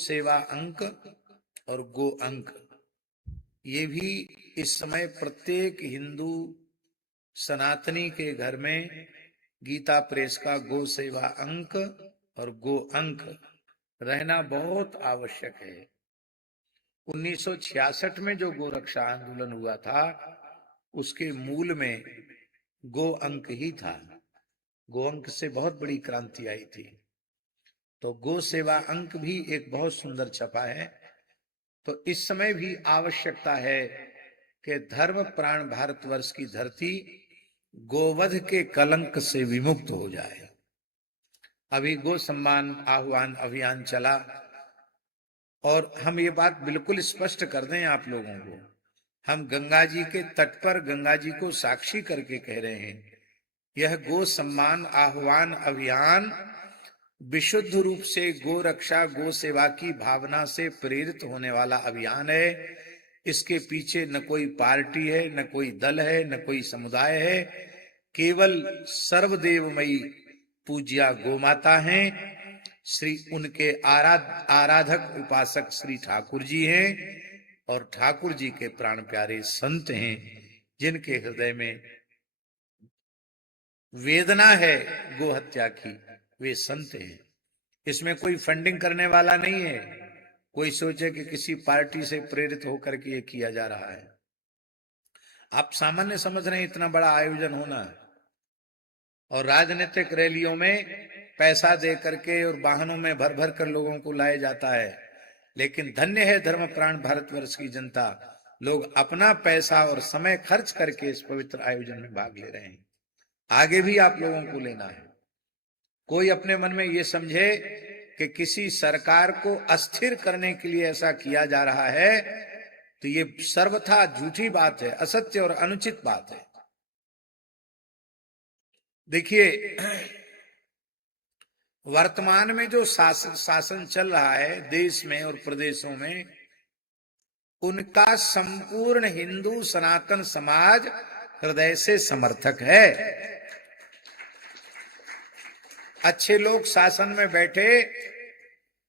सेवा अंक और गो अंक, ये भी इस समय प्रत्येक हिंदू सनातनी के घर में गीता प्रेस का गो सेवा अंक और गो अंक रहना बहुत आवश्यक है। 1966 में जो गोरक्षा आंदोलन हुआ था उसके मूल में गो अंक ही था। गो अंक से बहुत बड़ी क्रांति आई थी। तो गो सेवा अंक भी एक बहुत सुंदर छपा है। तो इस समय भी आवश्यकता है कि धर्म प्राण भारतवर्ष की धरती गोवध के कलंक से विमुक्त हो जाए। अभी गो सम्मान आह्वान अभियान चला और हम ये बात बिल्कुल स्पष्ट कर दें आप लोगों को, हम गंगा जी के तट पर गंगा जी को साक्षी करके कह रहे हैं, यह गो सम्मान आह्वान अभियान विशुद्ध रूप से गो रक्षा गो सेवा की भावना से प्रेरित होने वाला अभियान है। इसके पीछे न कोई पार्टी है, न कोई दल है, न कोई समुदाय है, केवल सर्वदेवमयी पूज्या गोमाता हैं। श्री उनके आराधक उपासक श्री ठाकुर जी हैं और ठाकुर जी के प्राण प्यारे संत हैं जिनके हृदय में वेदना है गो हत्या की, वे संत हैं। इसमें कोई फंडिंग करने वाला नहीं है, कोई सोचे कि किसी पार्टी से प्रेरित होकर के ये किया जा रहा है। आप सामान्य समझ रहे हैं इतना बड़ा आयोजन होना है और राजनीतिक रैलियों में पैसा दे करके और वाहनों में भर भर कर लोगों को लाया जाता है, लेकिन धन्य है धर्म प्राण भारतवर्ष की जनता, लोग अपना पैसा और समय खर्च करके इस पवित्र आयोजन में भाग ले रहे हैं। आगे भी आप लोगों को लेना है। कोई अपने मन में ये समझे कि किसी सरकार को अस्थिर करने के लिए ऐसा किया जा रहा है तो ये सर्वथा झूठी बात है, असत्य और अनुचित बात है। देखिए, वर्तमान में जो शासन चल रहा है देश में और प्रदेशों में, उनका संपूर्ण हिंदू सनातन समाज हृदय से समर्थक है। अच्छे लोग शासन में बैठे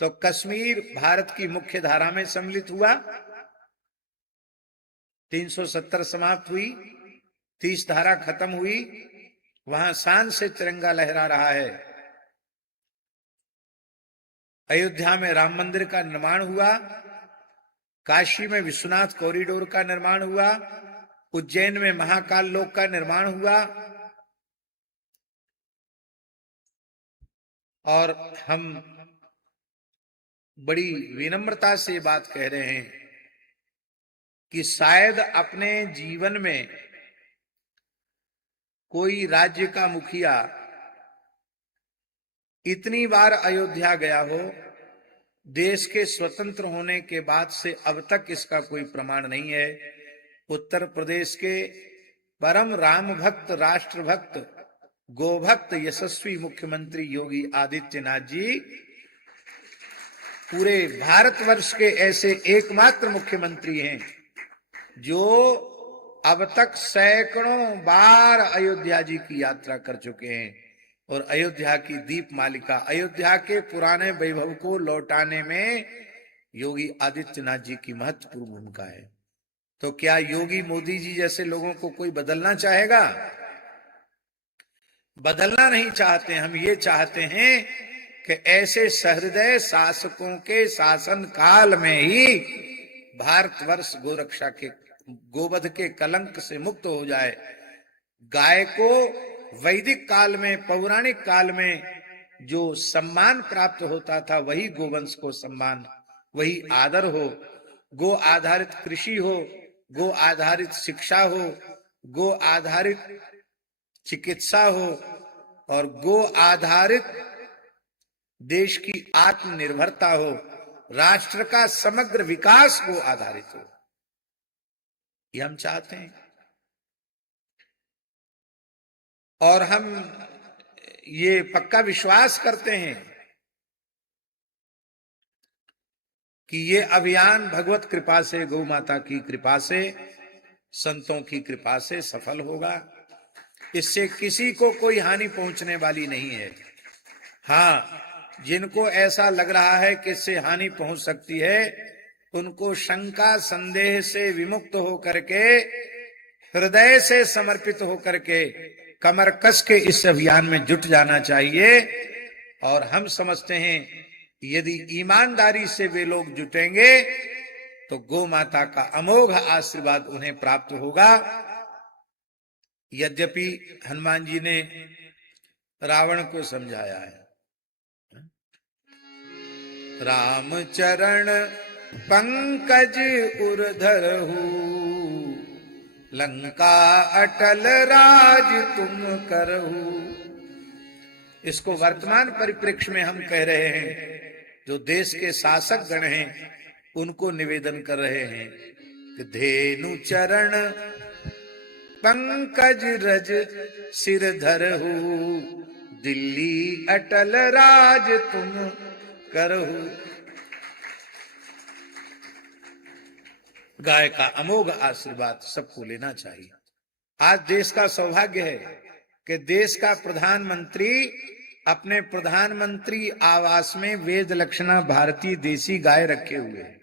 तो कश्मीर भारत की मुख्य धारा में सम्मिलित हुआ, 370 समाप्त हुई, 30 धारा खत्म हुई, वहां शान से तिरंगा लहरा रहा है। अयोध्या में राम मंदिर का निर्माण हुआ, काशी में विश्वनाथ कॉरिडोर का निर्माण हुआ, उज्जैन में महाकाल लोक का निर्माण हुआ। और हम बड़ी विनम्रता से बात कह रहे हैं कि शायद अपने जीवन में कोई राज्य का मुखिया इतनी बार अयोध्या गया हो, देश के स्वतंत्र होने के बाद से अब तक इसका कोई प्रमाण नहीं है। उत्तर प्रदेश के परम राम भक्त, राष्ट्र भक्त, गोभक्त यशस्वी मुख्यमंत्री योगी आदित्यनाथ जी पूरे भारतवर्ष के ऐसे एकमात्र मुख्यमंत्री हैं जो अब तक सैकड़ों बार अयोध्या जी की यात्रा कर चुके हैं और अयोध्या की दीप मालिका, अयोध्या के पुराने वैभव को लौटाने में योगी आदित्यनाथ जी की महत्वपूर्ण भूमिका है। तो क्या योगी मोदी जी जैसे लोगों को कोई बदलना चाहेगा? बदलना नहीं चाहते। हम ये चाहते हैं कि ऐसे सहृदय शासकों के शासन काल में ही भारतवर्ष गोरक्षा के गोवध के कलंक से मुक्त हो जाए। गाय को वैदिक काल में, पौराणिक काल में जो सम्मान प्राप्त होता था वही गोवंश को सम्मान, वही आदर हो। गो आधारित कृषि हो, गो आधारित शिक्षा हो, गो आधारित चिकित्सा हो और गो आधारित देश की आत्मनिर्भरता हो, राष्ट्र का समग्र विकास गो आधारित हो, ये हम चाहते हैं। और हम ये पक्का विश्वास करते हैं कि ये अभियान भगवत कृपा से, गौ माता की कृपा से, संतों की कृपा से सफल होगा। इससे किसी को कोई हानि पहुंचने वाली नहीं है। हाँ, जिनको ऐसा लग रहा है कि इससे हानि पहुंच सकती है, उनको शंका संदेह से विमुक्त होकर के, हृदय से समर्पित होकर के, कमर कस के इस अभियान में जुट जाना चाहिए। और हम समझते हैं यदि ईमानदारी से वे लोग जुटेंगे तो गौ माता का अमोघ आशीर्वाद उन्हें प्राप्त होगा। यद्यपि हनुमान जी ने रावण को समझाया है, राम चरण पंकज उर्धरहु, लंका अटल राज तुम करहु। इसको वर्तमान परिप्रेक्ष्य में हम कह रहे हैं, जो देश के शासक गण हैं उनको निवेदन कर रहे हैं कि धेनु चरण पंकज रज सिर धरहु, दिल्ली अटल राज तुम करहु। गाय का अमोघ आशीर्वाद सबको लेना चाहिए। आज देश का सौभाग्य है कि देश का प्रधानमंत्री अपने प्रधानमंत्री आवास में वेद लक्षणा भारतीय देसी गाय रखे हुए हैं।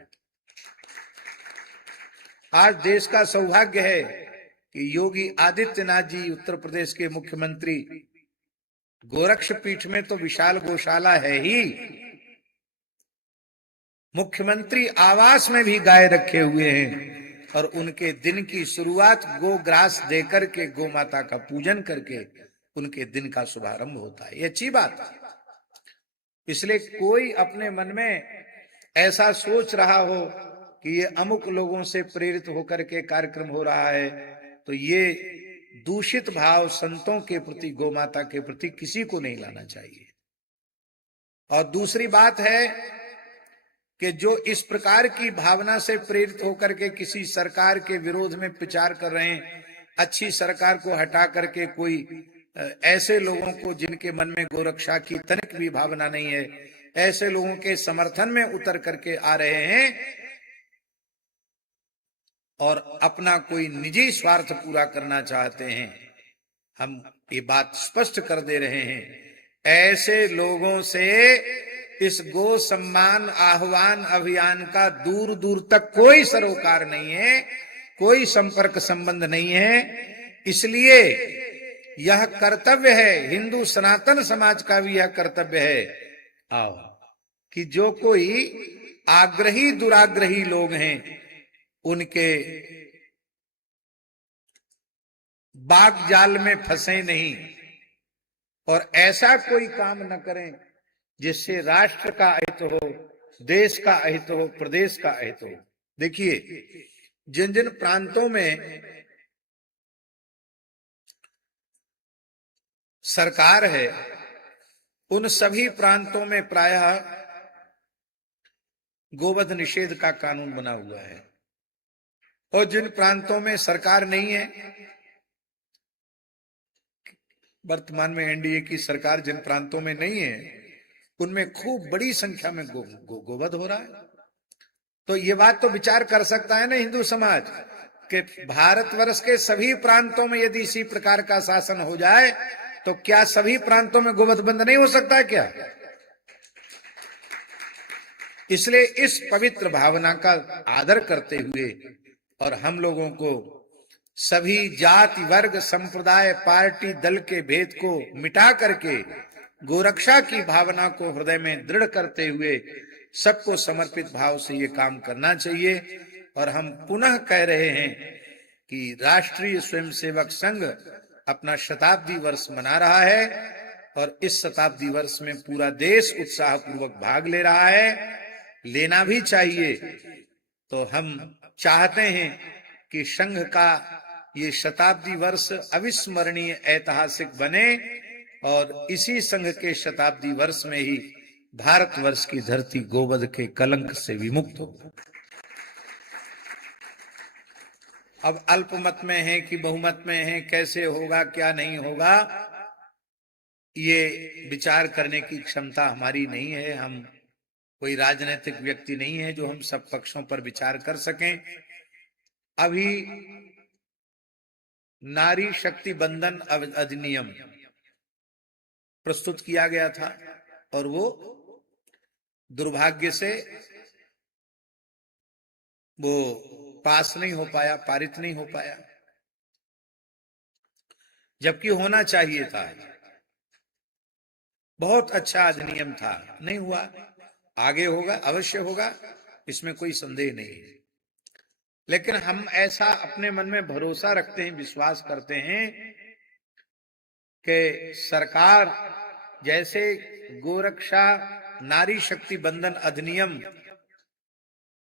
आज देश का सौभाग्य है कि योगी आदित्यनाथ जी उत्तर प्रदेश के मुख्यमंत्री, गोरक्ष पीठ में तो विशाल गौशाला है ही, मुख्यमंत्री आवास में भी गाय रखे हुए हैं और उनके दिन की शुरुआत गोग्रास देकर के, गौ माता का पूजन करके उनके दिन का शुभारंभ होता है। ये अच्छी बात है। इसलिए कोई अपने मन में ऐसा सोच रहा हो कि ये अमुक लोगों से प्रेरित होकर के कार्यक्रम हो रहा है, तो ये दूषित भाव संतों के प्रति, गौ माता के प्रति किसी को नहीं लाना चाहिए। और दूसरी बात है कि जो इस प्रकार की भावना से प्रेरित होकर के किसी सरकार के विरोध में प्रचार कर रहे हैं, अच्छी सरकार को हटा करके कोई ऐसे लोगों को जिनके मन में गोरक्षा की तनिक भी भावना नहीं है, ऐसे लोगों के समर्थन में उतर करके आ रहे हैं और अपना कोई निजी स्वार्थ पूरा करना चाहते हैं। हम ये बात स्पष्ट कर दे रहे हैं, ऐसे लोगों से इस गो सम्मान आह्वान अभियान का दूर दूर तक कोई सरोकार नहीं है, कोई संपर्क संबंध नहीं है। इसलिए यह कर्तव्य है, हिंदू सनातन समाज का भी यह कर्तव्य है आओ कि जो कोई आग्रही दुराग्रही लोग हैं उनके बाग जाल में फंसे नहीं और ऐसा कोई काम न करें जिससे राष्ट्र का अहित हो, देश का अहित हो, प्रदेश का अहित हो। देखिए, जिन जिन प्रांतों में सरकार है उन सभी प्रांतों में प्रायः गोवध निषेध का कानून बना हुआ है, और जिन प्रांतों में सरकार नहीं है, वर्तमान में एनडीए की सरकार जिन प्रांतों में नहीं है उनमें खूब बड़ी संख्या में गोवध हो रहा है। तो ये बात तो विचार कर सकता है ना हिंदू समाज कि भारतवर्ष के सभी प्रांतों में यदि इसी प्रकार का शासन हो जाए तो क्या सभी प्रांतों में गोवध बंद नहीं हो सकता है क्या? इसलिए इस पवित्र भावना का आदर करते हुए और हम लोगों को सभी जाति वर्ग संप्रदाय पार्टी दल के भेद को मिटा करके गोरक्षा की भावना को हृदय में दृढ़ करते हुए सबको समर्पित भाव से ये काम करना चाहिए। और हम पुनः कह रहे हैं कि राष्ट्रीय स्वयंसेवक संघ अपना शताब्दी वर्ष मना रहा है और इस शताब्दी वर्ष में पूरा देश उत्साह पूर्वक भाग ले रहा है, लेना भी चाहिए। तो हम चाहते हैं कि संघ का ये शताब्दी वर्ष अविस्मरणीय ऐतिहासिक बने और इसी संघ के शताब्दी वर्ष में ही भारतवर्ष की धरती गोवध के कलंक से विमुक्त हो। अब अल्पमत में है कि बहुमत में है, कैसे होगा क्या नहीं होगा, ये विचार करने की क्षमता हमारी नहीं है। हम कोई राजनीतिक व्यक्ति नहीं है जो हम सब पक्षों पर विचार कर सकें। अभी नारी शक्ति बंधन अधिनियम प्रस्तुत किया गया था और वो दुर्भाग्य से वो पास नहीं हो पाया, पारित नहीं हो पाया, जबकि होना चाहिए था। बहुत अच्छा अधिनियम था, नहीं हुआ। आगे होगा, अवश्य होगा, इसमें कोई संदेह नहीं है। लेकिन हम ऐसा अपने मन में भरोसा रखते हैं, विश्वास करते हैं कि सरकार जैसे गोरक्षा नारी शक्ति बंधन अधिनियम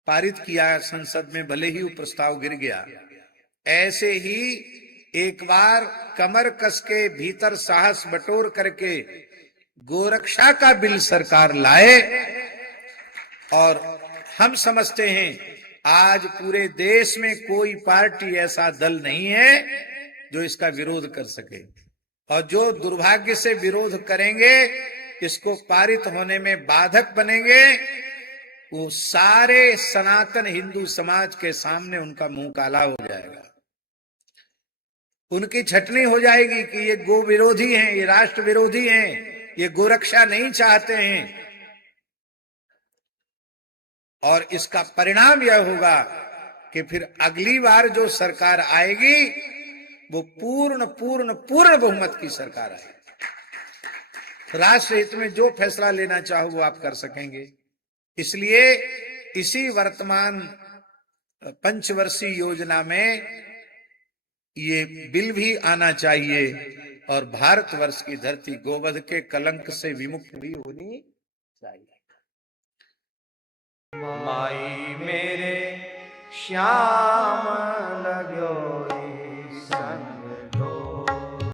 पारित किया संसद में, भले ही वो प्रस्ताव गिर गया, ऐसे ही एक बार कमर कस के भीतर साहस बटोर करके गोरक्षा का बिल सरकार लाए। और हम समझते हैं आज पूरे देश में कोई पार्टी ऐसा दल नहीं है जो इसका विरोध कर सके, और जो दुर्भाग्य से विरोध करेंगे, इसको पारित होने में बाधक बनेंगे, वो सारे सनातन हिंदू समाज के सामने उनका मुंह काला हो जाएगा, उनकी छटनी हो जाएगी कि ये गो विरोधी हैं, ये राष्ट्र विरोधी हैं, ये गोरक्षा नहीं चाहते हैं। और इसका परिणाम यह होगा कि फिर अगली बार जो सरकार आएगी वो पूर्ण पूर्ण पूर्ण बहुमत की सरकार आएगी। राष्ट्र हित में जो फैसला लेना चाहो वो आप कर सकेंगे। इसलिए इसी वर्तमान पंचवर्षीय योजना में ये बिल भी आना चाहिए और भारतवर्ष की धरती गोवध के कलंक से विमुक्त भी होनी चाहिए। माई मेरे श्याम लगो